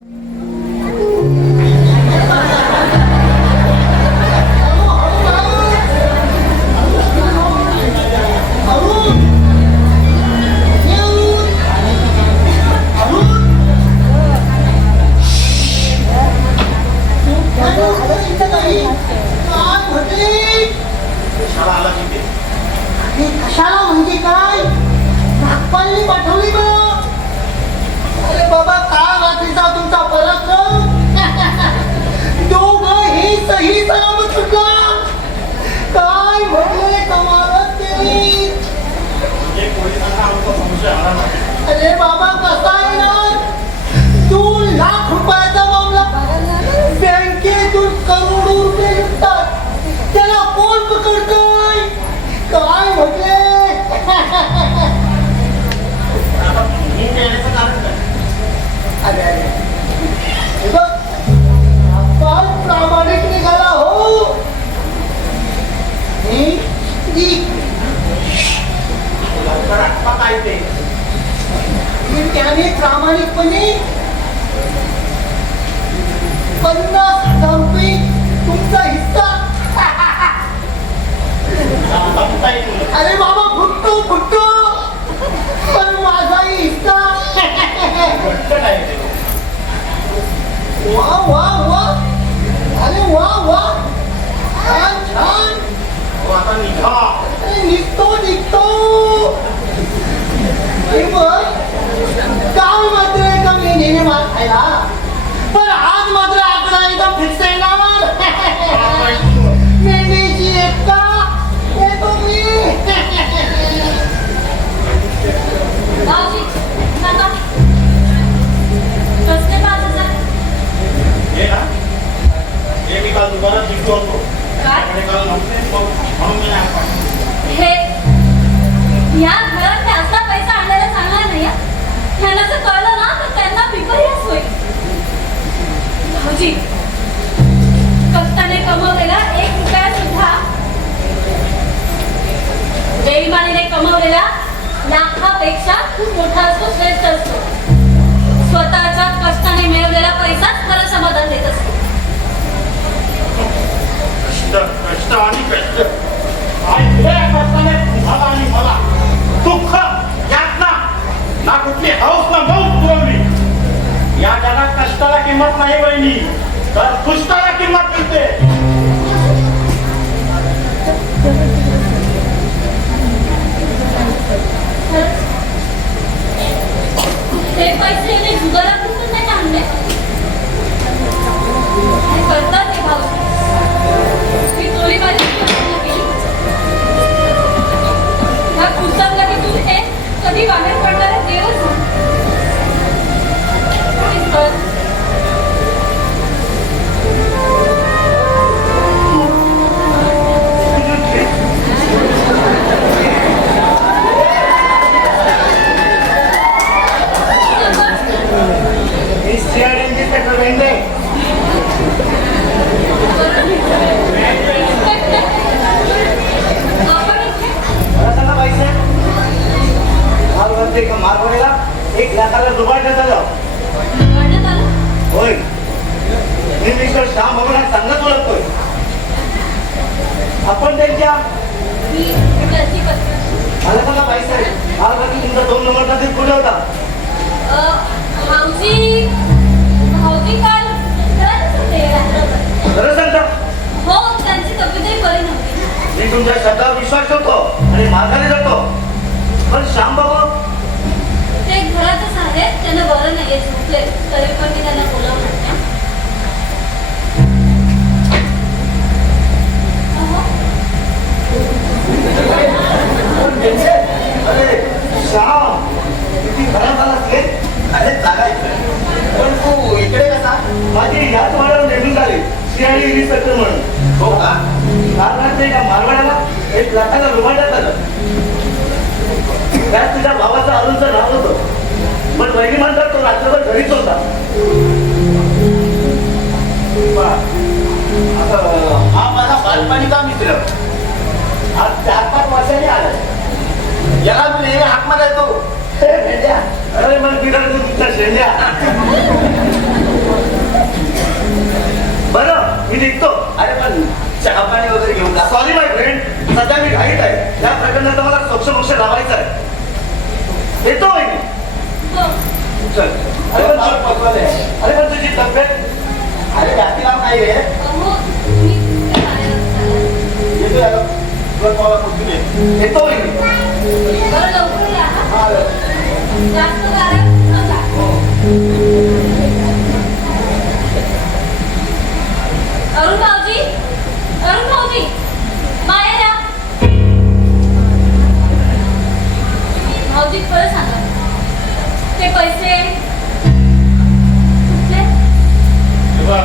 कशाला म्हणजे काय नागपालनी पाठवली का? अरे बाबा काल रात्रीचा तुमचा पराक्रम दोघं हे सही सलामत सुटला. काय म्हटले कमालच केली. अरे बाबा कसा येणार? 2 लाख रुपयाचा मामला बँकेतून करोडो रुपये निघतात. त्याला कोण पकडतोय? काय म्हटले? अरे अरे हे बघ नागपाल प्रामाणिक निघाला हो. त्याने प्रामाणिकपणे 50,000 रुपये तुमचा हिस्सा. अरे बाबा फुटतो पण माझाही हिस्सा. वा वा वा अरे वा वा छान छान. निघतो काल मात्र एका मेंढीने मार खायला पण आज मात्र आकडा एकदम फिक्स आहे ना. मेंढीची एकटा येतो मी. भाऊजी नका कसले 5,000 हे ना हे मी काल दुकानात दिसतो होतो. काय काल म्हणून मी हे या घरात त्याचा पैसा आणायला चांगला नाही. त्यांना जर कळलं ना तर त्यांना विपर्यास होईल. भाऊजी कष्टाने कमवलेला 1 रुपया सुद्धा बेईमानीने कमवलेला लाखापेक्षा खूप मोठा असतो, श्रेष्ठ असतो. स्वतःच्या कष्टाने मिळवलेला पैसाच खरं समाधान देत असतो. कष्ट आणि कष्ट आणि हे कष्टाने तुम्हाला आणि मला दुःख यातना ना कुठली हौस ना मौत पुरवली. या जगात कष्टाला किंमत नाही बहिणी तर दुष्टाला किंमत मिळते. हे पैसे येणे जुगारातून नाही आणले. हे करतात हे भाऊ. मी चोरीमारी केली. ह्या कुसंगतीतून हे कधी बाहेर पडणारे देवच मारवाडीला 1 लाखाला दुबाडण्यात आलं. होय मी मिस्टर श्याम भगवान सांगत ओळखतोय. आपण त्यांच्या मला सांगा बाईसाहेब मालवाडी तुमचा 2 नंबरचा दिल कुठे होता? भाऊजी काल खरं सांगता? हो त्यांची तब्येतही बरी नव्हती. मी तुमच्या शब्दावर विश्वास ठेवतो आणि माघारी जातो पण श्याम बाबा ते घरातच आहेत. त्यांना बरं नाहीये, झोपले. तरी पण मी त्यांना बोलावं अरे श्याम किती घरात आलास रे? अरे चालायचं पण तू इकडे कसा? माझी याच वाड्यावर निघून झाली सिआयडी रिसर्चर म्हणून. हो का? कारण एका मारवाड्याला 1 लाखाला रुबाड्यात आलं. त्यात तुझ्या भावाचं अरुणचं नाव होतं पण बहिणी म्हणतात तो रात्रभर घरीच होता. हा माझा बालपणीचा मित्र आज 4-5 वर्षांनी आला. याला मी नेहमी हाक मारायचो. अरे मग बिघडतो तुमचा शेंड्या. येतो वहिनी. हो. चल. अरे पण तुझी तब्येत अरे जास्ती लांब नाही रे. अहो, मी तुमच्या बाहेर चालले. येतो याला. तुला कॉल करतो मी. येतो वहिनी. बरं लवकर या हा. हा, आलो. जास्त गाड्या नका. अरुण भाऊजी, अरुण भाऊजी, बाहेर या. भाऊजी खरं सांगा, ते पैसे कुठले? हे बघ,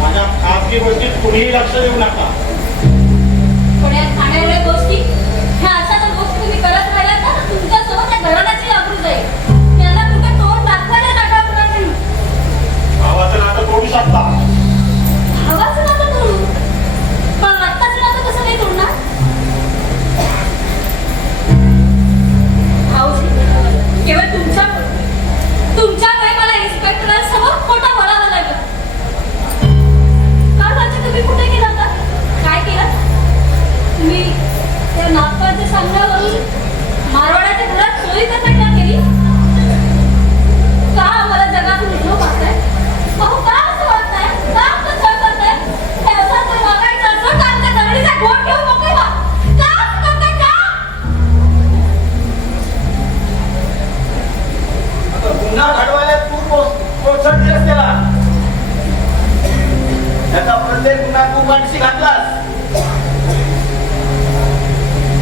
माझ्या खासगी गोष्टीत कुणीही लक्ष देऊ नका. पण या खाण्यामुळे गोष्टी ह्या अशा जर गोष्टी तुम्ही करत राहिलात ना, तर तुमच्यासोबत त्या घराण्याची आबरू जाईल. त्यांना कुठे तोंड दाखवायला जागा होणार नाही. भावाचं नातं तोडू शकता. भावाचं नातं तोडू, पण रक्ताचं नातं कसं नाही तोडणार? भाऊजी, केवळ तुमच्यामुळे मला इन्स्पेक्टरांसमोर खोटं बोलावं लागलं. काल रात्री तुम्ही कुठे गेला होता? काय केलं? तुम्ही त्या नागपाळच्या सामन्यावरून मारवाड्याच्या घरात चोरी करता केली? का आम्हाला जगातून उठलो पाहताय? अहो, का असं वाटतंय? का असं करताय? व्यवसाय जर वागायचं असं तर आमच्या जमिनीचा गोठ घेऊन मोकळे व्हा. का असं करताय? का? आता गुन्हा घडवायला तू प्रोत्साहन दिलंस त्याला. त्याचा प्रत्येक गुन्हा तू पाठीशी घातलास.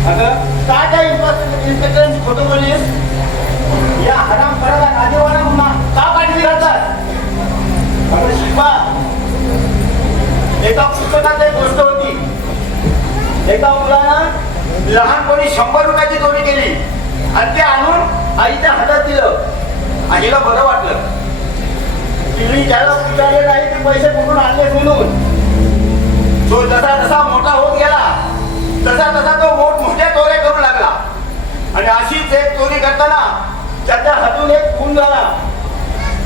अगं काय त्या इन्स्पेक्टरांची खोटं बोललीस? या हराम फराला नादेवाना गुन्हा का पाठीशी घातलास? अगं शिल्पा, एका पुस्तकात एक गोष्ट होती. एका मुलानं लहानपणी 100 रुपयाची चोरी केली आणि ते आणून आईच्या हातात दिलं. आईला बरं वाटलं. तिने त्याला विचारले नाही ते पैसे कुठून आणले म्हणून. तो जसा जसा मोठा होत गेला तसा तसा तो मोठमोठ्या चोऱ्या करू लागला. आणि अशीच एक चोरी करताना त्याच्या हातून एक खून झाला.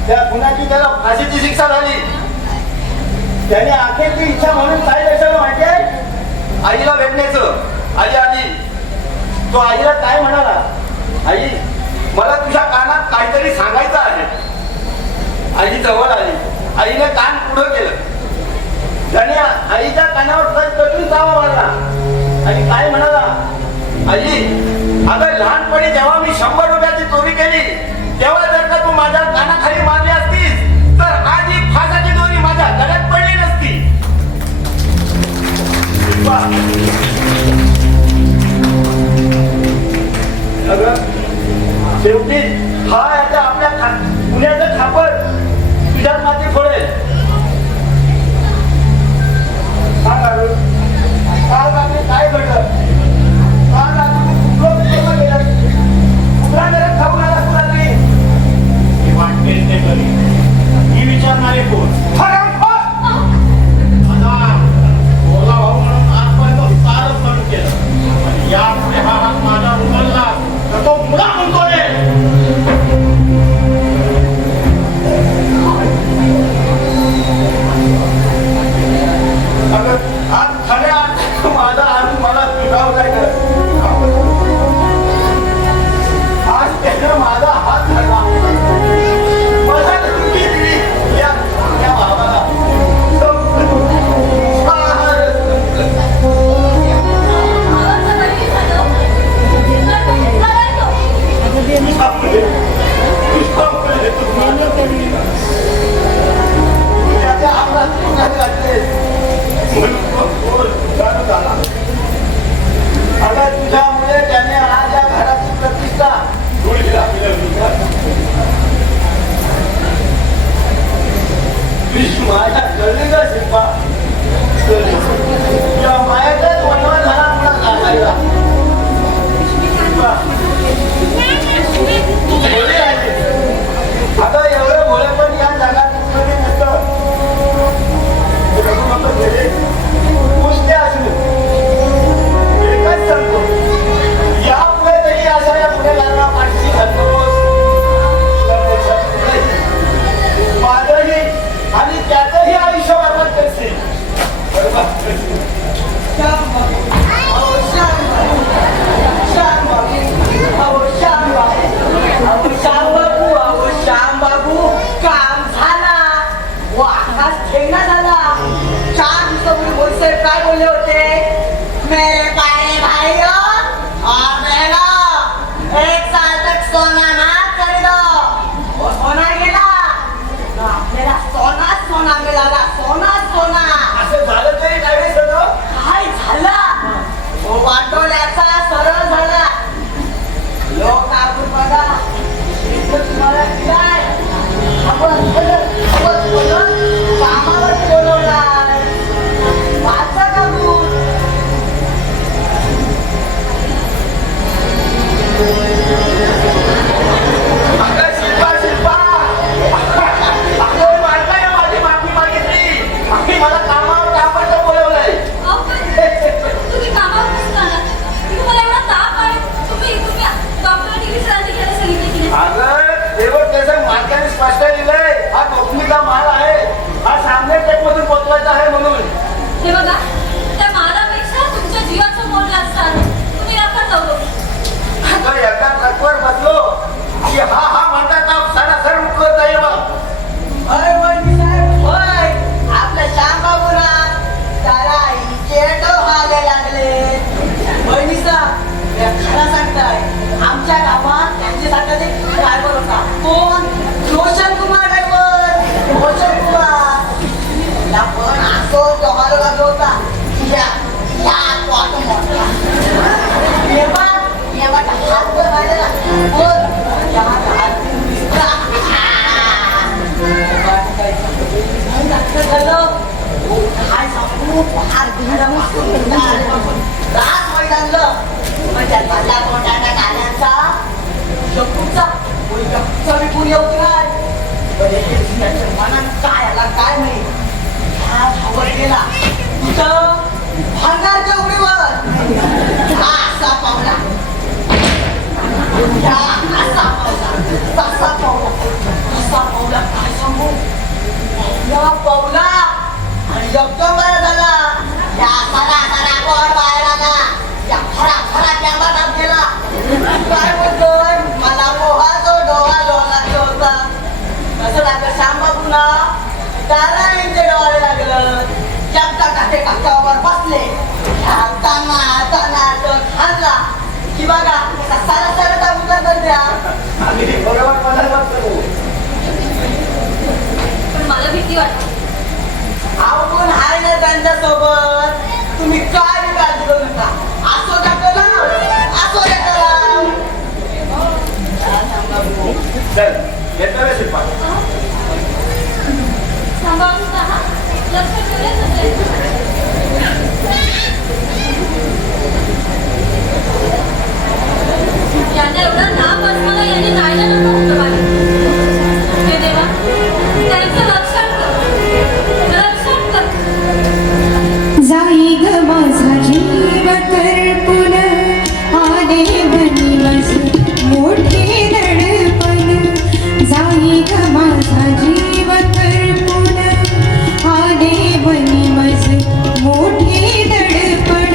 त्या खुनाची त्याला फाशीची शिक्षा झाली. त्याने अखेरची इच्छा म्हणून काय दर्शवलं माहितीये? आईला भेटण्याचं. आई आली. तो आईला काय म्हणाला? आई, मला तुझ्या कानात काहीतरी सांगायचं आहे. आई जवळ आली. आईने कान पुढं केलं. त्याने आईच्या कानावर कटून चावा मारला आणि काय म्हणाला? आई, अगं लहानपणी जेव्हा मी 100 रुपयाची चोरी केली तेव्हा जर का तू माझ्या कानाखाली मारली असतीस तर आज ही फासाची दोरी माझ्या गळ्यात पडली नसती. अगं शेवटी हा याच्या आपल्या पुण्याचं खापर तुझ्यात माती फोडेल. सांग अरुण, काल रात्री काय घडलं? काल रात्री कुठलं गेलं? कुठला घरात खाऊन आला तुला तरी? हे वाटेल ते करी. ही विचारणारे कोण? हरामखोर! माझा बोला भाऊ म्हणून आजपर्यंत सारं सहन केलं. आणि यापुढे हा हात माझ्या उमलला तर तो मुला म्हणतोय. अगं आज खऱ्या माझा आज मला तुझा काय बोलले होते? मेरे प्यारे भाइयों और बहनों, एक साल तक सोना मत खरीदो. वो सोना गेला तो आपल्याला सोना मिळाला. सोना असं झालं तरी काय रे सगळं? काय झाला? वो वाटोल्याचा सरळ झाला. लोक आपण बघा इथं तुम्हाला काय आपण कामावर बोलवणार. वाचा का भूत? अगं शिल्पा अगं बायकाने माझी माफी मागितली. माफी मला कामावर कामाचं बोलवलंय. अहो, पण तुम्ही कामावर नसताना तुम्हाला एवढा ताप आहे. तुम्ही डॉक्टरांनी विश्रांती घ्यायला सांगितली की नाही? अगं देवर त्याचं मालकाने स्पष्ट लिहिलंय, हा कंपनीचा माल आहे, हा सामने टेक मधून पोचवायचा आहे म्हणून. हे बघा, त्या मालापेक्षा तुमच्या जीवाचं मोल जास्त आहे. तुम्ही नका जाऊ. अगं एका ट्रकवर बसलो की हा म्हणतात सरासर उकळत जाईल बघ. होय वहिनी साहेब, होय. आपल्या श्यामबाबूला त्याला इतके डोहावे लागले. वहिनी साहेब, हे खरं सांगताय. आमच्या गावात त्यांच्यासारखा एक ड्रायव्हर होता. कोण? रोशन कुमार ड्रायव्हर. रोशन कुमार. त्याला पण असं डोहायला लागला होता. या वाट मोठा. येवाट हात वर वाढला. बोल. येवाट हात दिसला. काय सांगू? फार भिडापासून रात मैदानलं. मग त्या चालल्या तोंडाच्या गाड्यांचा शकूचा विकून येऊ काय. मनात काय आला काय नाही. हा धावत गेला कुठं? भांडारच्या उडीवर. हा असा पावला. असा पावला. तसा पावला. असा पावला काय सांगू. या पावला आणि एकदम बरा झाला. या सरा गोड बाहेर आला. या फरा कॅमेरात गेला. काय बोलतोय? मला पोहाचो डोळा डोळाचा होता. कसं लागलं श्यामबाबूला? त्याला यांचे डोळे लागलं. एकटा काटे काट्यावर बसले. ताना खाल्ला की बघा सारा सारा उतर द्या. आम्ही बरोबर मला करू. पण मला भीती वाटते. आपण आहे ना त्यांच्या सोबत. तुम्ही काय बी काळजी करू नका. असो टाकला असो चल येतो रे शिल्पा. सांभाळून राहा. लक्ष ठेवलेच असेल. यांना एवढा ताप असताना यांनी जायला नको होतं बाहेर. हे देवा, त्यांचं रक्षण कर. जाई ग माझा जीव करपुन आले बनिवस मोठे दडपण. जाई ग माझा जीव करपुन आले बनिवस मोठे दडपण.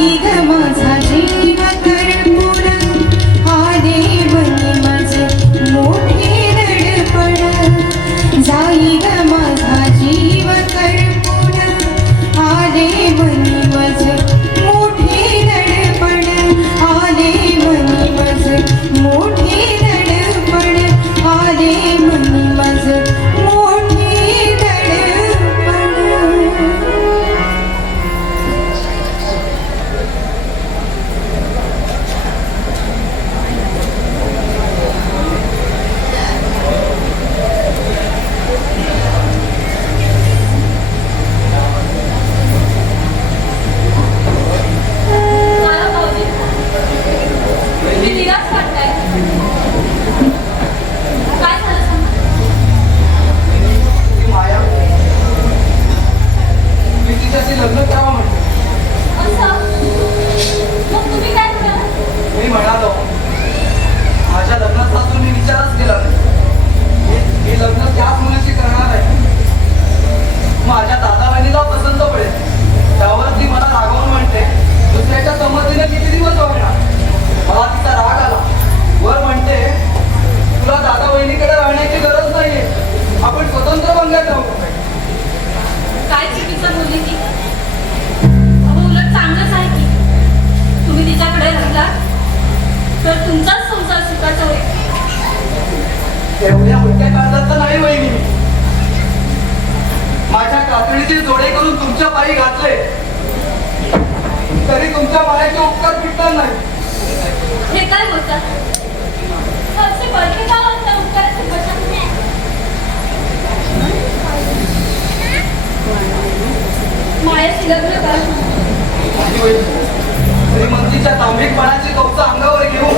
जाई ग माझा जीव करपून आले बनी माझे मोठे दडपण जाई ग माझा जीव करपून आले बनी माझे मोठे दडपण आले बनी माझे मोठे दडपण आले बनी माझे मोठे दडपण काय हो भाऊजी? तुम्ही निराश वाटताय. काय झालं सांगा? ती माया मी तिच्याशी लग्न करावं म्हणते. असं? मग तुम्ही काय म्हणाला? मी म्हणालो माझ्या लग्नात अजून मी विचारच केला नाही. मी लग्न त्याच मुलीशी करणार आहे. माझ्या दादा बहिणीला पसंत पडेल त्यावर ती मला रागवून म्हणते दुसऱ्याच्या संमतीने किती दिवस वागणार. मला तिचा राग आला. वर म्हणते तुला दादा बहिणीकडे राहण्याची गरज नाहीये, आपण स्वतंत्र बंगल्यात राहू. काय चुकीचं बोलली ती? अहो उलट चांगलंच आहे की तुम्ही तिच्याकडे राहिला तर तुमचाच संसार सुखाचा होईल. एवढ्या उलट्या काळजात तर नाही वहिनी. माझ्या कातडीचे जोडे करून तुमच्या पायी घातले तरी तुमच्या मायाचे उपकार फिटणार नाही. हे काय बोलतात? सबसे बडके का होता उत्तराचे बटन नाही. मायाशी लग्न करा. माझी वहिनी श्रीमंतीच्या तांब्रिकपणाची कवच अंगावर घेऊन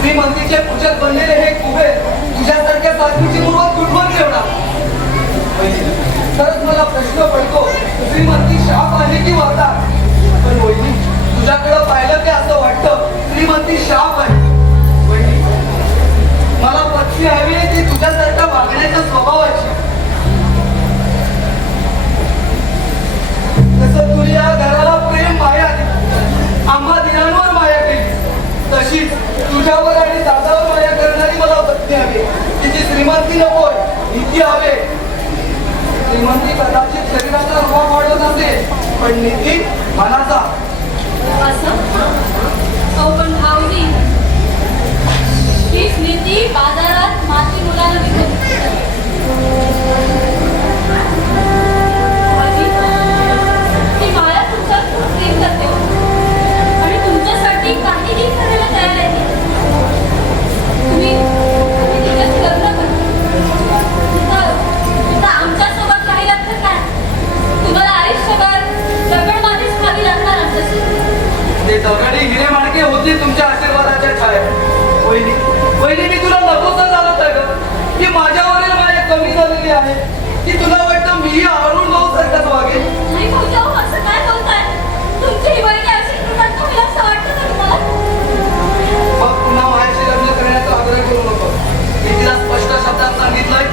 श्रीमंतीचे पूजक बनलेले हे कुबे तुझ्यासारख्या साधूची मुळात कुठवर ठेवणार. तरच मला प्रश्न पडतो श्रीमंती शाप आहे की वरदान. पण वहिनी तुझ्याकडे पाहिलं की असं वाटतं श्रीमंती शाप आहे. वहिनी मला पत्नी हवी आहे ती तुझ्यासारख्या वागण्याच्या स्वभावाची. जसं तुला या घराला प्रेम माया दिली, आम्हा दिनांवर माया केली, तशीच तुझ्यावर आणि दादावर माया करणारी मला पत्नी हवी. तिची श्रीमंती नकोय, नीती हवे. श्रीमंती कदाचित शरीराचा रुबाब वाढवत असेल पण नीती मनाचा. असं? अहो पण भाऊजी हीच नीती बाजारात माती मुलाला विकत भाऊजी, ती माया तुमच्यावर खूप प्रेम करते आणि तुमच्यासाठी काहीही करायला तयार आहे ती. तुम्ही तिच्याशी लग्न करा. तर आमच्यासोबत राहिलात तर काय तुम्हाला आयुष्यभर दगडमातीच खावी लागणार आमच्याशी. ते दगडी हिरे माणके होती तुमच्या आशीर्वादाच्या छायेत. वहिनी वहिनी मी तुला नकोसं झालं तर की माझ्यावरील माया कमी झालेली आहे की तुला वाटतं मीही अरुण भाऊ सारखाच वागेल. नाही भाऊजी, अहो असं काय बोलताय? तुमची ही बहिणी अशी कृतज्ञ होईल असं वाटतं का तुम्हाला? मग पुन्हा मायाशी लग्न करण्याचा आग्रह करू नको. मी तिला स्पष्ट शब्दात सांगितलंय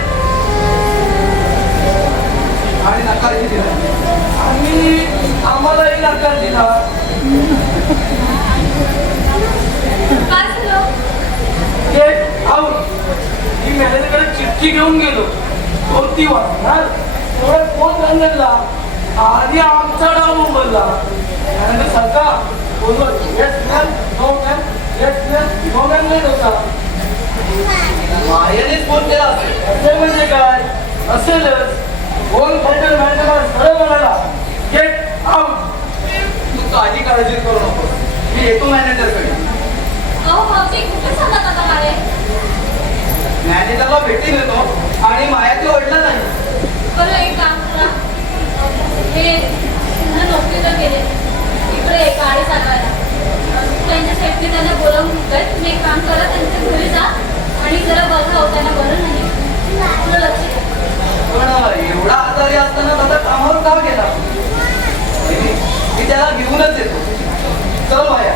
आणि नकारही दिला आणि आम्हालाही नकार दिला. काय झालं? Get out. मी मॅनेजरकडे चिठ्ठी घेऊन गेलो. कोणती वाचणार थोडं फोन झालेला आधी आमचा डाव मुंबईला मॅनेजर सारखा बोलत yes ma'am no ma'am yes ma'am no ma'am नाही होता. मायानेच फोन केला असेल म्हणजे काय असेलच. फोन फायटर मॅनेजर सरळ म्हणाला गेट आउट. तू काही काळजी करू नको, मी येतो मॅनेजरकडे. अहो भाऊजी कुठे चालतात आता काय? मॅनेजरला भेटी देतो आणि मायाची ओढलं नाही. बरं एक काम करा, हे पुन्हा नोकरीला गेले इकडे गाडी चालवायला. त्यांच्या सेफ्टी त्यांना बोलावून घेतोय. तुम्ही एक काम करा, त्यांच्या घरी जा आणि जरा बघा हो त्यांना बरं नाही. तुला लक्ष द्या. पण एवढा आजारी असताना दादा कामावर का गेला? मी त्याला घेऊनच येतो. चल माया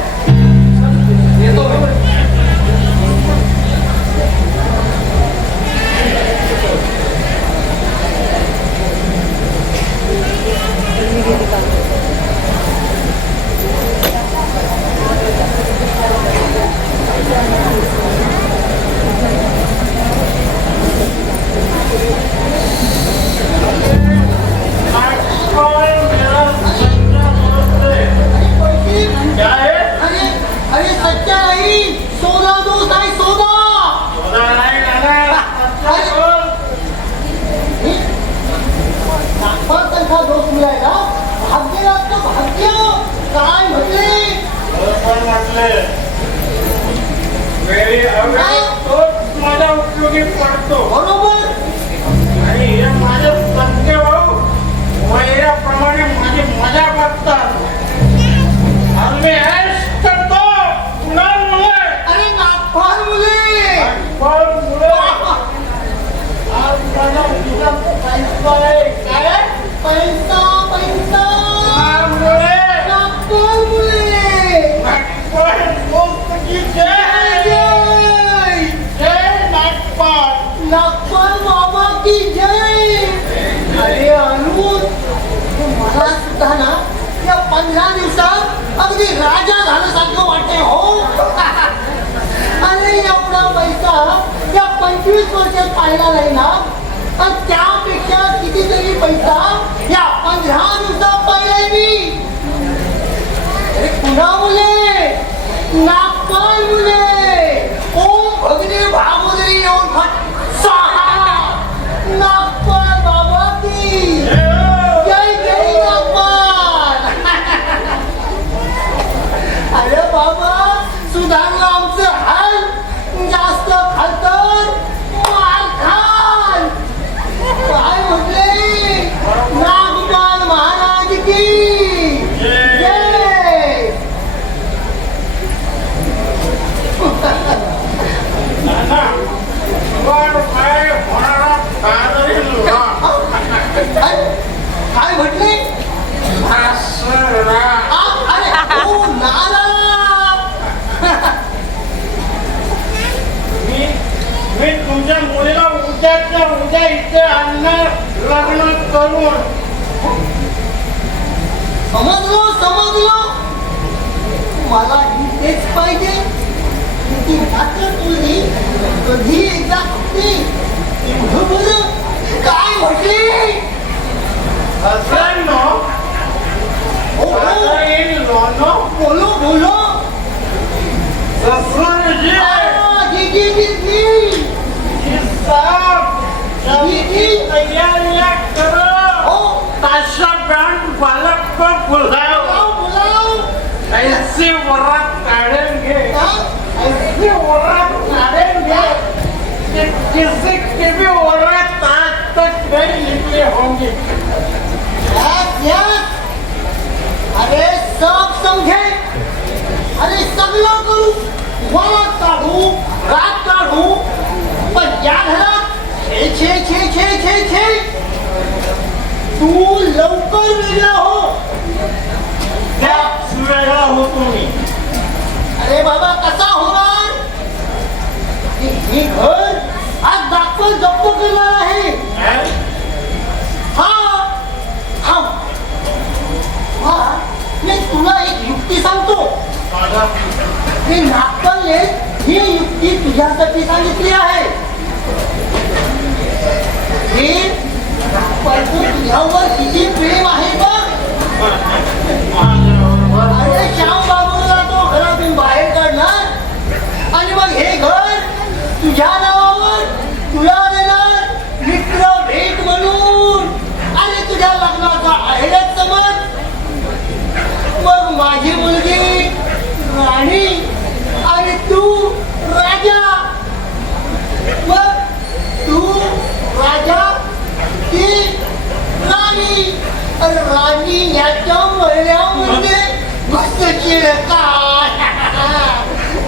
येतो मी. म्हटले वेळी अवेळी तोच माझ्या उपयोगी पडतो बरोबर. आणि हे माझे सत्य भाऊ वैराप्रमाणे माझी मजा बघतात आणि मी ऐश करतो मुलांमुळे अरे नागपाल मुले. पण मुलं आज माझा तुझा पैसा आहे काय पैसा पैसा. मुळे नागपाल मुले. नागपाळ बोलत की जय जय. जय नागपाळ नागपाल बाबा की जय. अरे अनुज, मला सुद्धा ना या 15 दिवसात अगदी राजा झाल्यासारखं वाटतंय हो. अरे एवढा पैसा या 25 वर्षात पाहिला नाही ना, तर त्यापेक्षा कितीतरी पैसा या 15 दिवसात पाहिलाय मी. अरे पुन्हा मुले, नागपाल मुले, ओम भगने भागोदरी येऊन फट स्वाहा. नागपाल बाबा की जय जय नागपाल. अरे बाबा सुधारलं आमचं हाल. जास्त खातर मार खाल. काय म्हटले नागपाल महाराज की जय. नाना पण काय होणारा कादरी काय म्हटले भासरा अरे हो नाला. मी तुमच्या मुलीला उद्याच्या उद्या इथे आणणार लग्न करून समजलो. मला ही तेच पाहिजे. ती मात्र तुझी कधी एकदा फुटते. एवढं बरं. काय म्हटले असं नो हो हो. येईल लोनो बोलो बोलो. ससुरजी जी. तैयारियां करो हो ताशा बैंड बालक को बुलाओ बोलाव. ऐसी वरात काढ़ेंगे हा? ऐसी वरात काढ़ेंगे कि किसी की भी वरात आज तक नहीं निकली होंगी Yes. अरे सब समझे. अरे सगळं करू. वरात काढू, रात काढू, पण या घरात छे. तू लवकर वेगळा हो. त्याच वेळा होतो मी अरे बाबा कसा होणार. हे घर आज दाखवून जप्त करणार आहे. हा मी तुला एक युक्ती सांगतो. मी नागपालने ही युक्ती तुझ्यासाठी सांगितली आहे. हे नागपालचं तुझ्यावर किती प्रेम आहे बघ. अरे श्याम बाबूला तो घरातून बाहेर काढणार आणि मग हे घर तुझ्या नावावर तुला देणार मित्र भेट म्हणून. अरे तुझ्या लग्नाचा आहेरच समज. मग माझी मुलगी राणी आणि तू राजा. मग तू राजा ती राणी. राणी याच्या मळल्यामध्ये मस्त काय.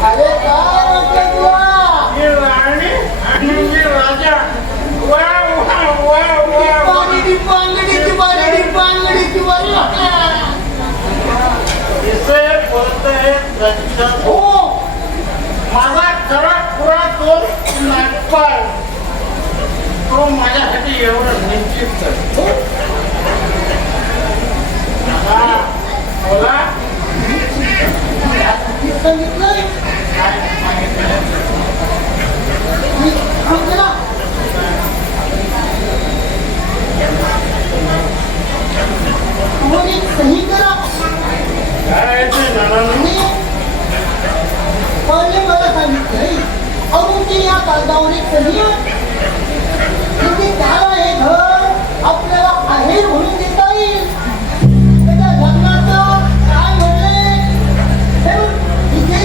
अरे काय वाटत तुला. मी राणी आणि मी राजा वा वा वा वा पांगडीची इसे बोलते हैं दर्शन हो. माझा खरा पुरा दोस्त नागपाल तो माझ्यासाठी एवढं निश्चित करतो बोला सांगितलं काय सांगितलं मी केला. तुम्ही सही करा. काय ते नानांनी पहिले मला सांगितलंय अरुणची या कागदावर एक सही आहे. त्याला हे घर आपल्याला आहेर म्हणून देता येईल. त्याच्या लग्नाचं काय म्हणले हे बघ, इथे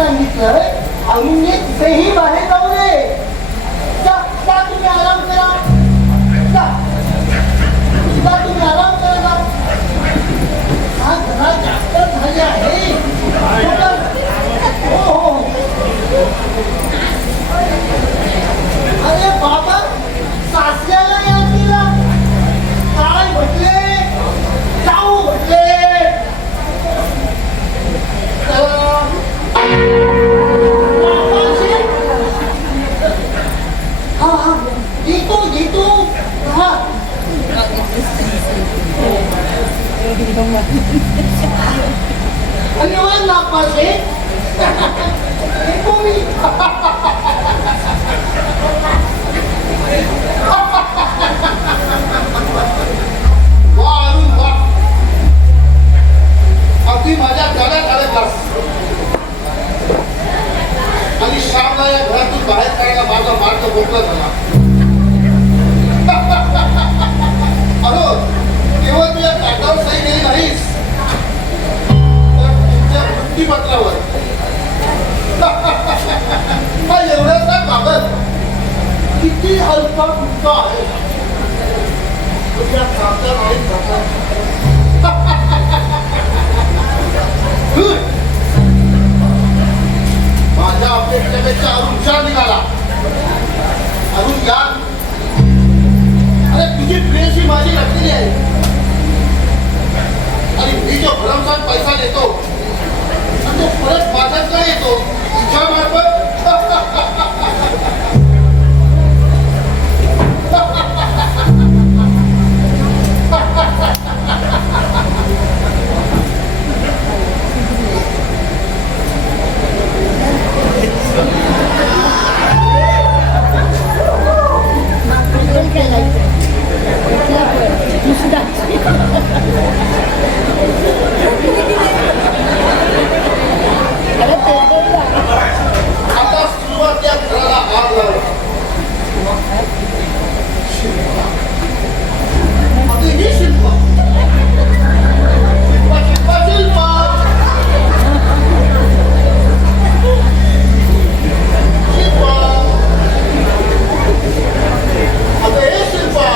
सांगितलं अरुणने तिथेही बाहेर जाऊ नये. जा जा, तुम्ही आराम करा. जा जा, तुम्ही आराम करा. जा. हा जरा जास्त झाले आहे. हो हो. अरे बाबा, सासऱ्याला या तिला काय म्हटले, जाऊ म्हटले. हा हा, येतो येतो. हा धन्यवाद नागपासे. येतो मी. वा अरुण वा, अगदी माझ्या गळ्यात आले बस. आणि श्यामला या घरातून बाहेर काढायला माझा मार्ग मोकळा झाला. अरुण, केवळ तू या कागदावर सही केली नाहीस, तर तुमच्या वृत्तीपत्रावर हा एवढासा कागद किती हलका फुलका आहे. तुझ्या चांगल्या नाही माझ्या अपेक्षेपेक्षा अरुण छान निघाला. अरुण या, अरे तुझी प्रेयसी माझी रखलेली आहे आणि मी जो भरमसाठ पैसा देतो आणि तो परत माझ्याकडे येतो तुझ्या मार्फत. आता सुरुवात या घराला आग लावला. अगदी ही शिल्पा शिल्पा शिल्पा शिल्पा शिल्पा, अगं हे शिल्पा.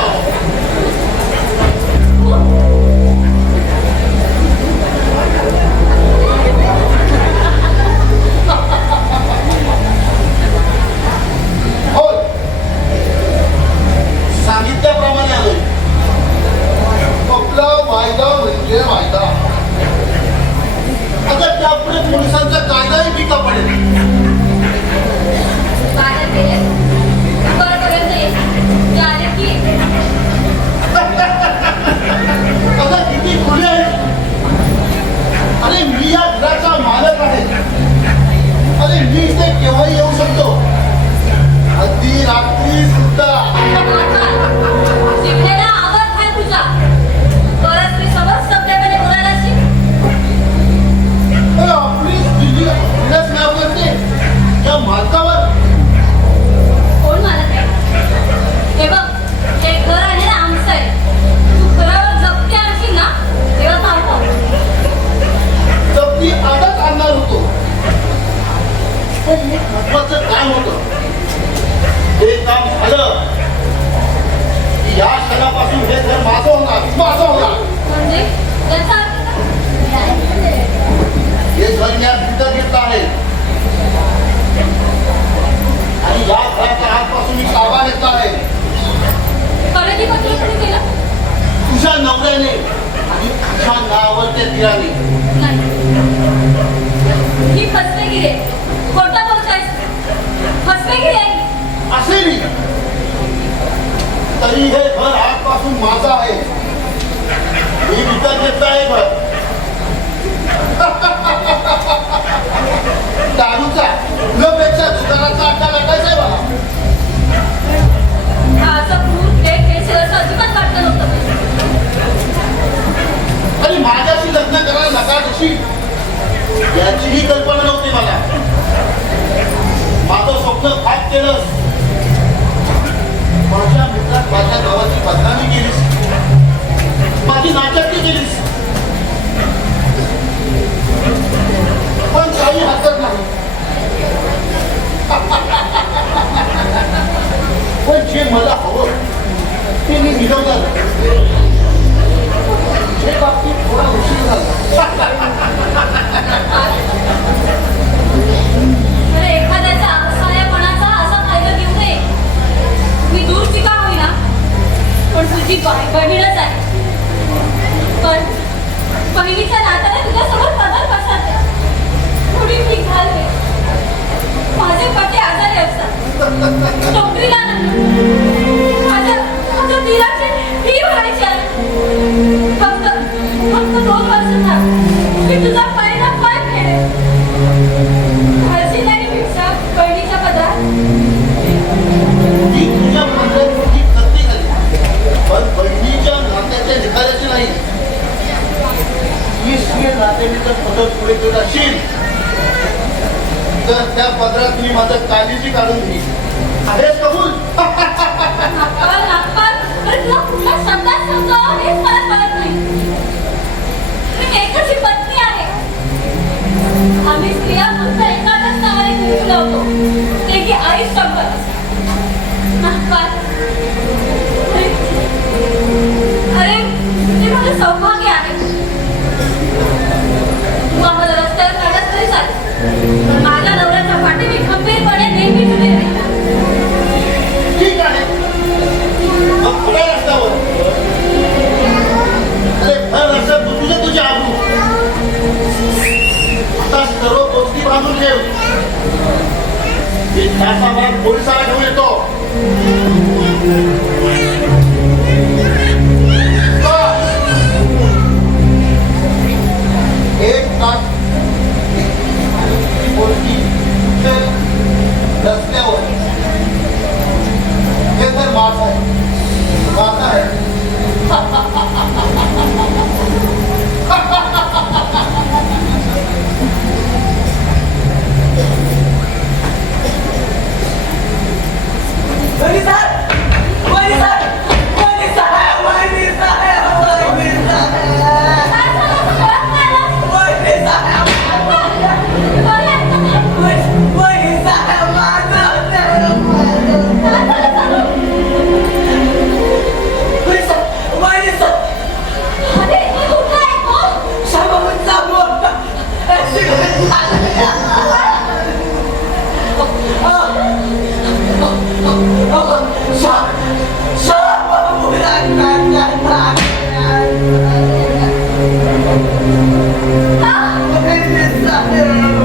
होय, सांगितल्याप्रमाणे आलोय. आपला वायदा म्हणजे वायदा. आता त्यापुढे पोलिसांचा कायदाही फिका पडेल. बाहेर गेले परपर्यंत येईल. ते आले की आता किती खुले आहे. अरे मी या घराचा मालक आहे. अरे मी इथे केव्हाही येऊ शकतो, अगदी रात्री सुद्धा. जिभेला आवाज आहे तुझा. परत मी समज सभ्यपणे बोलायला शिक. अरे आपली दिल्ली आपल्याच नाव करते या मालकावर. कोण मालक आहे? हे बघ, हे घर आहे ना आमचं आहे. तू घरावर जप्ती आणशील ना तेव्हा सांगतो. जप्ती आजच आणणार होतो, पण एक महत्वाचं काम होतं. हे काम झालं की या क्षणापासून हे घर माझं होणार, माझं होणार. म्हणजे याचा अर्थ काय? हे घर मी आज विकत घेतलं आहे आणि या घराच्या आजपासून मी ताबा घेतला आहे. खरेदी पत्र कोणी केलं? तुझ्या नवऱ्याने आणि तुझ्या नावावर ते दिराने. नाही, ही फसवेगिरी आहे. खोटं बोलतायस. फसवेगिरी आहे. असे मी तरी हे घर आजपासून माझं आहे. मी विकत घेतलं आहे घर. दारूचा पेक्षा दुकानाचा अड्डा टाकायचा आहे मला. हा असं क्रूर थेट हेसेल असं अजिबात वाटलं नव्हतं. आणि माझ्याशी लग्न करायला नकार देशील याचीही कल्पना नव्हती मला. माझं स्वप्न खाक केलंस. माझ्या मित्रात माझ्या गावाची बदनामी केलीस, माझी नाचक्की केलीस. तुझा परिणाम काय खेळ हळशीदारी भिक्षा बहिणीच्या पदात ती तुझ्या म्हणण्याची करते झाली पण बहिणीच्या नात्याच्या निखाऱ्याची नाही ईश्वर नात्याने जर पदर पुढे घेऊन असेल तर त्या पदरात मी माझं काळजी काढून घेईन आहेस कबूल नागपाल अरे तुला कुठल्या शब्दात समजावं हेच मला कळत नाही मी एकच ही पत्नी आहे आम्ही स्त्रिया फक्त एकाच नावाने कुंकू लावतो ते की आई शब्द नागपाल अरे ते माझं सौभाग्य आहे तू आम्हाला रस्त्यावर काढत तरी चालेल पण माझ्या नवऱ्याच्या पाठी मी खंबीरपणे नेहमी उभी राहील ठीक आहे मग पुढे रस्त्यावर अरे भर रस्त्यात तुझी आबरू आता सर्व गोष्टी बांधून ठेव मी तासाभरात पोलिसाला घेऊन येतो एक तास पोरगी रस्त्यावर हे तर माझं आहे Stop it!